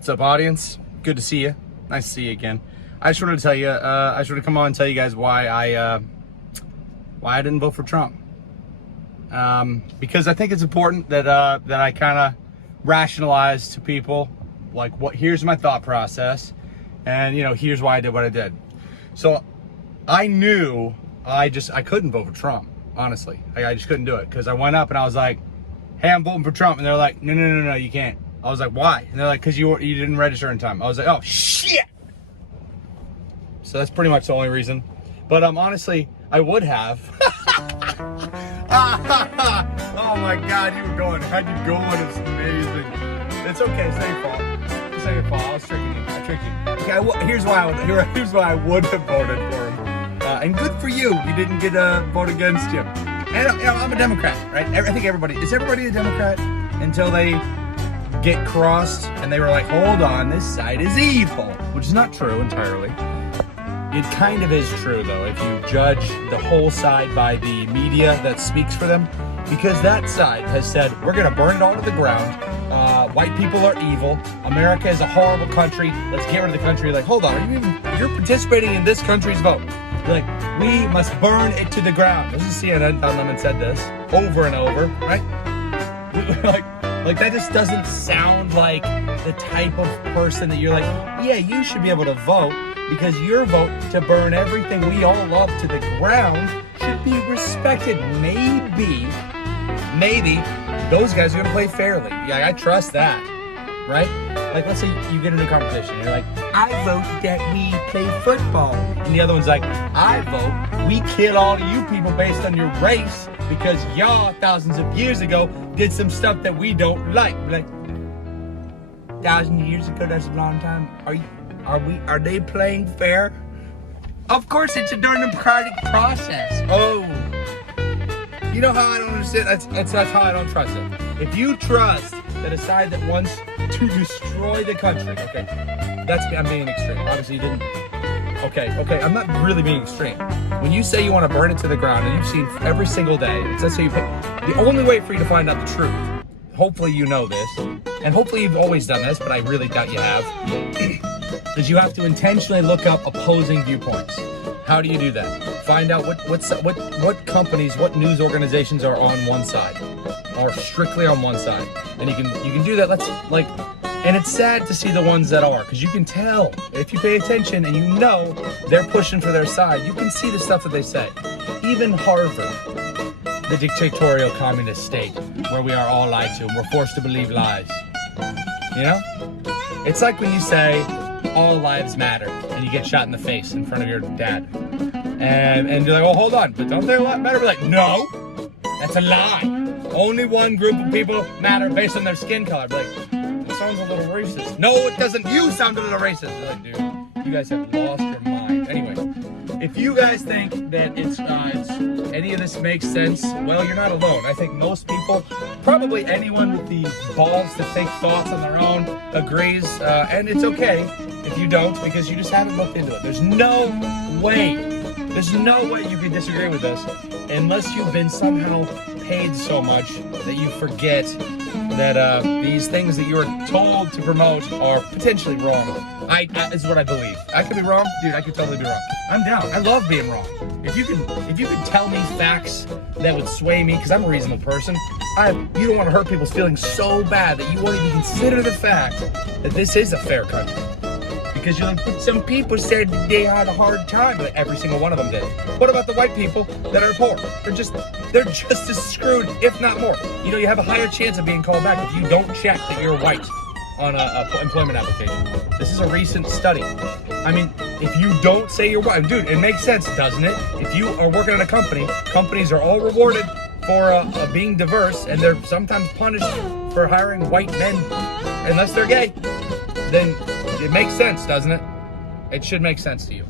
What's up, audience? Good to see you. Nice to see you again. I just wanted to tell you, I just wanted to come on and tell you guys why I didn't vote for Trump. Because I think it's important that that I kind of rationalize to people, like, here's my thought process, and here's why I did what I did. So I knew I couldn't vote for Trump. Honestly, I just couldn't do it, because I went up and I was like, hey, I'm voting for Trump, and they're like, no, you can't. I was like, why? And they're like, because you didn't register in time. I was like, oh shit. So that's pretty much the only reason. But honestly, I would have. Oh my God, you were going. How'd you go? It's amazing. It's okay. It's not your fault. It's not your fault. I was tricking you. I tricked you. Okay, here's why I would have voted for him. And good for you. You didn't get a vote against you. And I'm a Democrat, right? I think everybody is a Democrat until they get crossed and they were like, hold on, this side is evil, which is not true entirely. It kind of is true, though, if you judge the whole side by the media that speaks for them, because that side has said, we're going to burn it all to the ground. White people are evil. America is a horrible country. Let's get rid of the country. Like, hold on, you're participating in this country's vote. You're like, we must burn it to the ground. This is CNN Unlimited said this over and over, right? Like that just doesn't sound like the type of person that you're like, yeah, you should be able to vote, because your vote to burn everything we all love to the ground should be respected. Maybe those guys are gonna play fairly. Yeah, I trust that, right? Like, let's say you get into a competition, and you're like, I vote that we play football. And the other one's like, I vote we kill all of you people based on your race, because y'all thousands of years ago did some stuff that we don't like. Like, 1,000 years ago, that's a long time. Are they playing fair? Of course, it's a democratic process. Oh, you know how I don't understand? That's how I don't trust it. If you trust that a side that wants to destroy the country, okay, I'm being extreme. Obviously, you didn't. Okay, I'm not really being extreme. When you say you want to burn it to the ground, and you've seen every single day, that's how you pick. The only way for you to find out the truth, hopefully you know this, and hopefully you've always done this, but I really doubt you have, is you have to intentionally look up opposing viewpoints. How do you do that? Find out what companies, what news organizations are on one side, are strictly on one side, and you can do that. And it's sad to see the ones that are, because you can tell if you pay attention and you know they're pushing for their side. You can see the stuff that they say. Even Harvard, the dictatorial communist state where we are all lied to and we're forced to believe lies. It's like when you say all lives matter and you get shot in the face in front of your dad, and you're like, oh, hold on, but don't they matter? We're like, no, that's a lie. Only one group of people matter based on their skin color. Be like, sounds a little racist. No, it doesn't. You sound a little racist. Like, dude, you guys have lost your mind. Anyway, if you guys think that it's any of this makes sense, well, you're not alone. I think most people, probably anyone with the balls to think thoughts on their own, agrees, and it's okay if you don't, because you just haven't looked into it. There's no way you can disagree with this unless you've been somehow paid so much that you forget that these things that you're told to promote are potentially wrong. Is what I believe. I could be wrong, dude. I could totally be wrong. I'm down. I love being wrong. If you could tell me facts that would sway me, because I'm a reasonable person. You don't want to hurt people's feelings so bad that you won't even consider the fact that this is a fair country. Because you're like, some people said that they had a hard time, but every single one of them did. What about the white people that are poor? They're just as screwed, if not more. You have a higher chance of being called back if you don't check that you're white on a employment application. This is a recent study. I mean, if you don't say you're white, dude, it makes sense, doesn't it? If you are working at a company, companies are all rewarded for being diverse, and they're sometimes punished for hiring white men, unless they're gay. Then it makes sense, doesn't it? It should make sense to you.